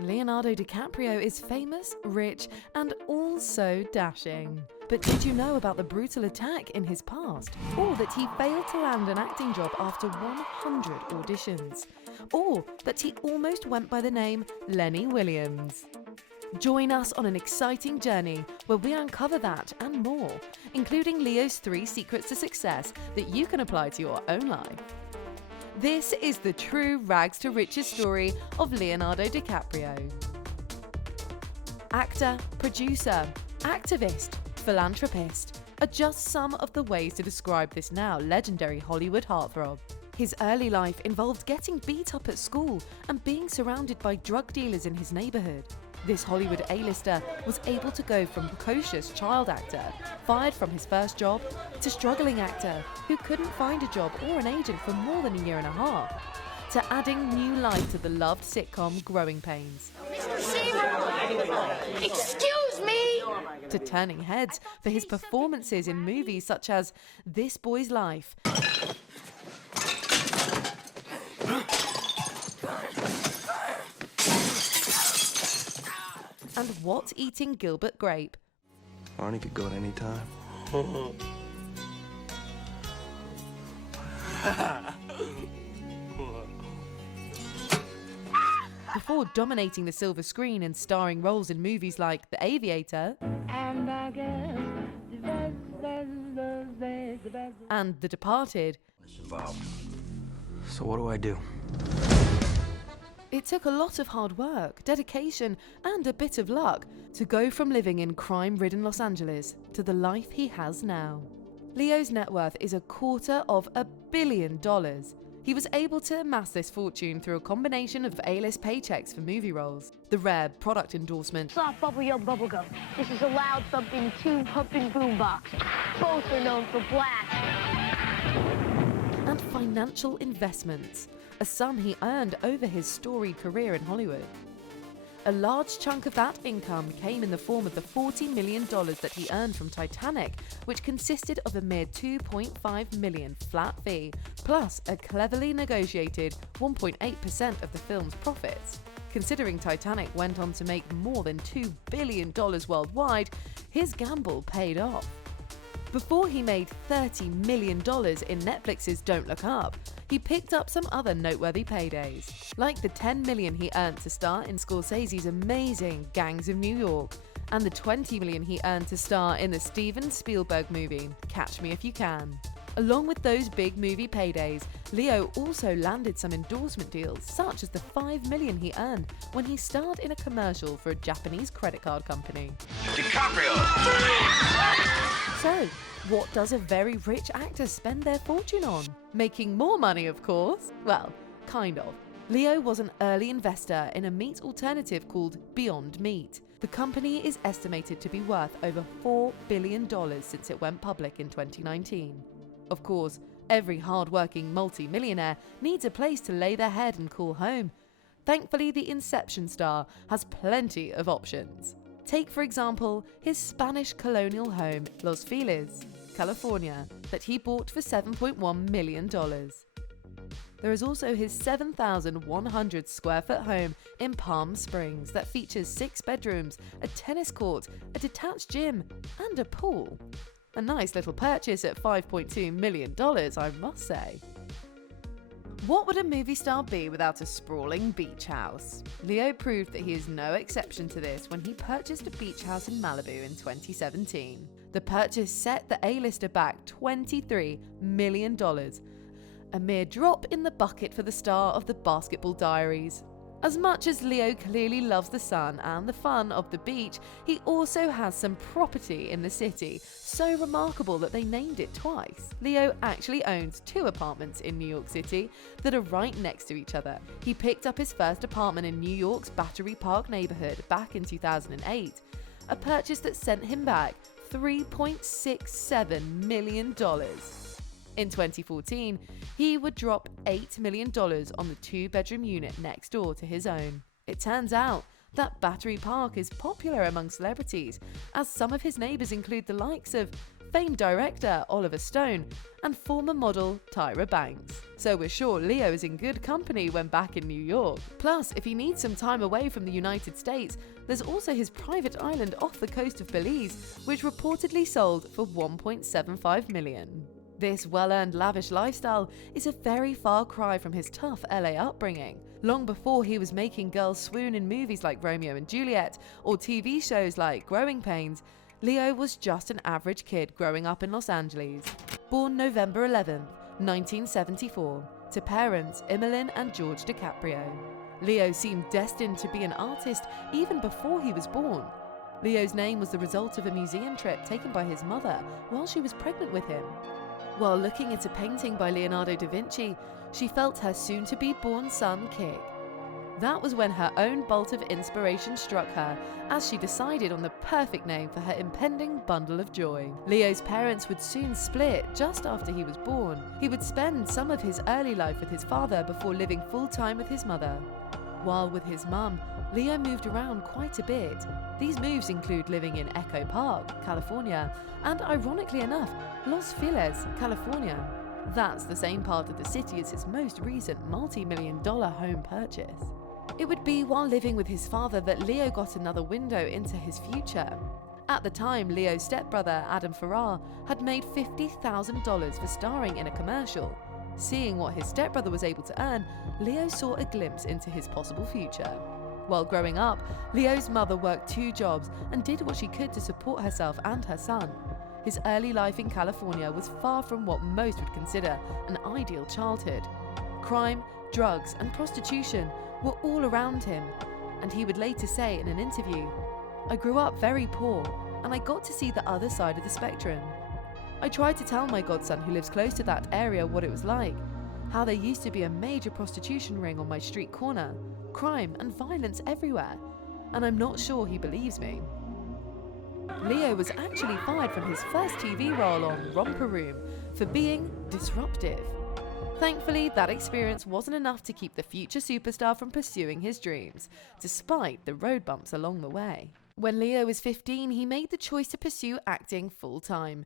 Leonardo DiCaprio is famous, rich, and also dashing. But did you know about the brutal attack in his past? Or that he failed to land an acting job after 100 auditions? Or that he almost went by the name Lenny Williams? Join us on an exciting journey where we uncover that and more, including Leo's 3 secrets to success that you can apply to your own life. This is the true rags to riches story of Leonardo DiCaprio. Actor, producer, activist, philanthropist are just some of the ways to describe this now legendary Hollywood heartthrob. His early life involved getting beat up at school and being surrounded by drug dealers in his neighborhood. This Hollywood A-lister was able to go from precocious child actor, fired from his first job, to struggling actor who couldn't find a job or an agent for more than a year and a half, to adding new life to the loved sitcom Growing Pains. Mr. Seymour! Excuse me! To turning heads for his performances in movies such as This Boy's Life, and What Eating Gilbert Grape. Arnie could go at any time. Before dominating the silver screen and starring roles in movies like The Aviator And I guess and The Departed, So what do I do? it took a lot of hard work, dedication, and a bit of luck to go from living in crime-ridden Los Angeles to the life he has now. Leo's net worth is $250 million. He was able to amass this fortune through a combination of A-list paychecks for movie roles, the rare product endorsement, Soft Bubble Yo Bubblegum. This is a loud thumping tube pumping boombox. Both are known for blast. and financial investments, a sum he earned over his storied career in Hollywood. A large chunk of that income came in the form of the $40 million that he earned from Titanic, which consisted of a mere $2.5 million flat fee, plus a cleverly negotiated 1.8% of the film's profits. Considering Titanic went on to make more than $2 billion worldwide, his gamble paid off. Before he made $30 million in Netflix's Don't Look Up, he picked up some other noteworthy paydays, like the $10 million he earned to star in Scorsese's amazing Gangs of New York, and the $20 million he earned to star in the Steven Spielberg movie Catch Me If You Can. Along with those big movie paydays, Leo also landed some endorsement deals, such as the $5 million he earned when he starred in a commercial for a Japanese credit card company. DiCaprio! So, what does a very rich actor spend their fortune on? Making more money, of course. Well, kind of. Leo was an early investor in a meat alternative called Beyond Meat. The company is estimated to be worth over $4 billion since it went public in 2019. Of course, every hard-working multi-millionaire needs a place to lay their head and call home. Thankfully, the Inception star has plenty of options. Take, for example, his Spanish colonial home, Los Feliz, California, that he bought for $7.1 million. There is also his 7,100 square foot home in Palm Springs that features 6 bedrooms, a tennis court, a detached gym, and a pool. A nice little purchase at $5.2 million, I must say. What would a movie star be without a sprawling beach house? Leo proved that he is no exception to this when he purchased a beach house in Malibu in 2017. The purchase set the A-lister back $23 million, a mere drop in the bucket for the star of The Basketball Diaries. As much as Leo clearly loves the sun and the fun of the beach, he also has some property in the city, so remarkable that they named it twice. Leo actually owns 2 apartments in New York City that are right next to each other. He picked up his first apartment in New York's Battery Park neighborhood back in 2008, a purchase that sent him back $3.67 million. In 2014, he would drop $8 million on the 2-bedroom unit next door to his own. It turns out that Battery Park is popular among celebrities, as some of his neighbors include the likes of famed director Oliver Stone, and former model Tyra Banks. So we're sure Leo is in good company when back in New York. Plus, if he needs some time away from the United States, there's also his private island off the coast of Feliz, which reportedly sold for $1.75 million. This well-earned lavish lifestyle is a very far cry from his tough LA upbringing. Long before he was making girls swoon in movies like Romeo and Juliet or TV shows like Growing Pains, Leo was just an average kid growing up in Los Angeles. Born November 11, 1974, to parents Emmeline and George DiCaprio. Leo seemed destined to be an artist even before he was born. Leo's name was the result of a museum trip taken by his mother while she was pregnant with him. While looking at a painting by Leonardo da Vinci, she felt her soon-to-be-born son kick. That was when her own bolt of inspiration struck her, as she decided on the perfect name for her impending bundle of joy. Leo's parents would soon split just after he was born. He would spend some of his early life with his father before living full-time with his mother. While with his mum, Leo moved around quite a bit. These moves include living in Echo Park, California, and ironically enough, Los Feliz, California. That's the same part of the city as his most recent multi-million-dollar home purchase. It would be while living with his father that Leo got another window into his future. At the time, Leo's stepbrother, Adam Farrar, had made $50,000 for starring in a commercial. Seeing what his stepbrother was able to earn, Leo saw a glimpse into his possible future. While growing up, Leo's mother worked 2 jobs and did what she could to support herself and her son. His early life in California was far from what most would consider an ideal childhood. Crime, drugs, and prostitution were all around him, and he would later say in an interview, "I grew up very poor, and I got to see the other side of the spectrum. I tried to tell my godson who lives close to that area what it was like, how there used to be a major prostitution ring on my street corner, crime and violence everywhere, and I'm not sure he believes me." Leo was actually fired from his first TV role on Romper Room for being disruptive. Thankfully, that experience wasn't enough to keep the future superstar from pursuing his dreams, despite the road bumps along the way. When Leo was 15, he made the choice to pursue acting full-time.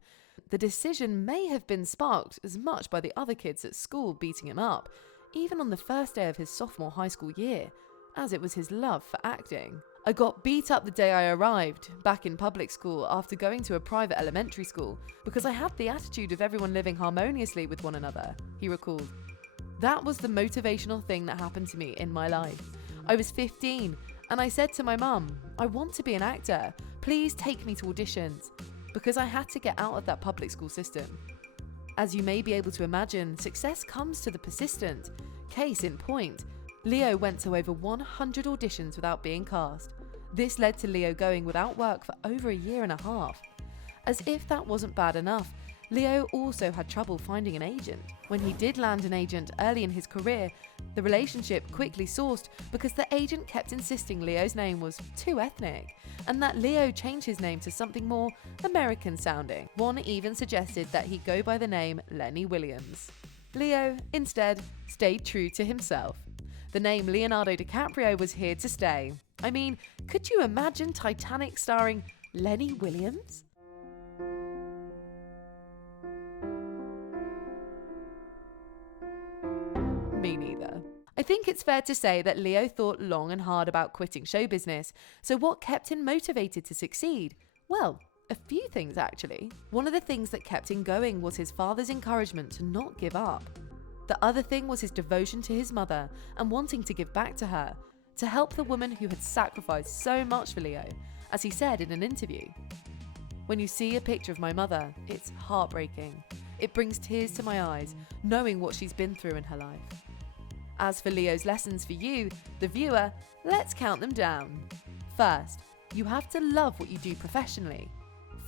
The decision may have been sparked as much by the other kids at school beating him up, even on the first day of his sophomore high school year, as it was his love for acting. "I got beat up the day I arrived, back in public school after going to a private elementary school, because I had the attitude of everyone living harmoniously with one another," he recalled. "That was the motivational thing that happened to me in my life. I was 15, and I said to my mum, I want to be an actor, please take me to auditions, because I had to get out of that public school system." As you may be able to imagine, success comes to the persistent. Case in point, Leo went to over 100 auditions without being cast. This led to Leo going without work for over a year and a half. As if that wasn't bad enough, Leo also had trouble finding an agent. When he did land an agent early in his career, the relationship quickly sourced because the agent kept insisting Leo's name was too ethnic, and that Leo change his name to something more American sounding. One even suggested that he go by the name Lenny Williams. Leo, instead, stayed true to himself. The name Leonardo DiCaprio was here to stay. I mean, could you imagine Titanic starring Lenny Williams? Me neither. I think it's fair to say that Leo thought long and hard about quitting show business. So what kept him motivated to succeed? Well, a few things actually. One of the things that kept him going was his father's encouragement to not give up. The other thing was his devotion to his mother and wanting to give back to her, to help the woman who had sacrificed so much for Leo, as he said in an interview. "When you see a picture of my mother, it's heartbreaking. It brings tears to my eyes, knowing what she's been through in her life." As for Leo's lessons for you, the viewer, let's count them down. First, you have to love what you do professionally.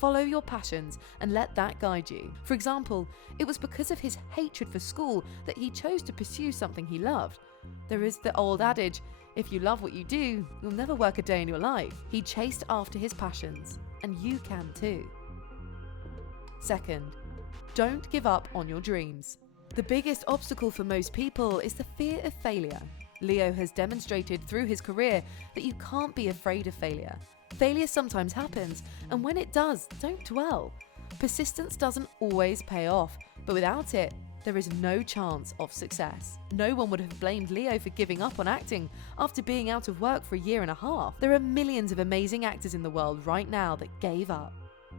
Follow your passions and let that guide you. For example, it was because of his hatred for school that he chose to pursue something he loved. There is the old adage, if you love what you do, you'll never work a day in your life. He chased after his passions, and you can too. Second, don't give up on your dreams. The biggest obstacle for most people is the fear of failure. Leo has demonstrated through his career that you can't be afraid of failure. Failure sometimes happens, and when it does, don't dwell. Persistence doesn't always pay off, but without it, there is no chance of success. No one would have blamed Leo for giving up on acting after being out of work for a year and a half. There are millions of amazing actors in the world right now that gave up.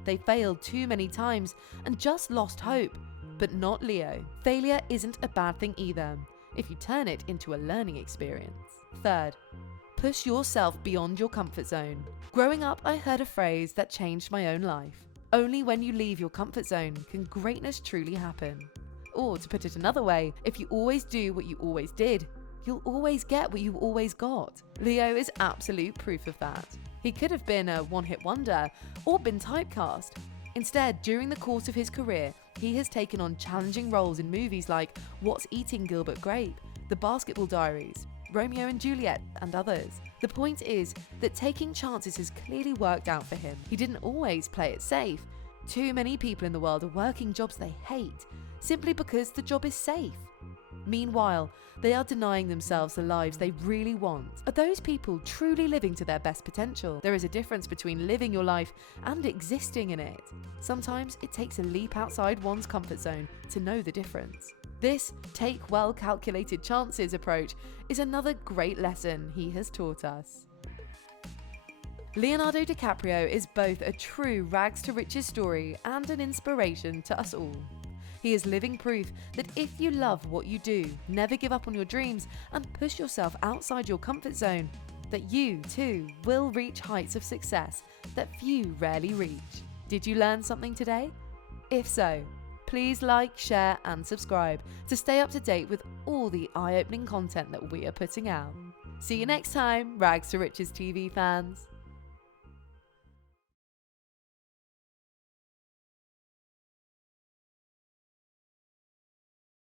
They failed too many times and just lost hope, but not Leo. Failure isn't a bad thing either, if you turn it into a learning experience. Third, push yourself beyond your comfort zone. Growing up, I heard a phrase that changed my own life. Only when you leave your comfort zone can greatness truly happen. Or to put it another way, if you always do what you always did, you'll always get what you always got. Leo is absolute proof of that. He could have been a one-hit wonder or been typecast. Instead, during the course of his career, he has taken on challenging roles in movies like What's Eating Gilbert Grape, The Basketball Diaries, Romeo and Juliet, and others. The point is that taking chances has clearly worked out for him. He didn't always play it safe. Too many people in the world are working jobs they hate, simply because the job is safe. Meanwhile, they are denying themselves the lives they really want. Are those people truly living to their best potential? There is a difference between living your life and existing in it. Sometimes it takes a leap outside one's comfort zone to know the difference. This take well calculated chances approach is another great lesson he has taught us. Leonardo DiCaprio is both a true rags to riches story and an inspiration to us all. He is living proof that if you love what you do, never give up on your dreams, and push yourself outside your comfort zone, that you, too, will reach heights of success that few rarely reach. Did you learn something today? If so, please like, share, and subscribe to stay up to date with all the eye-opening content that we are putting out. See you next time, Rags to Riches TV fans.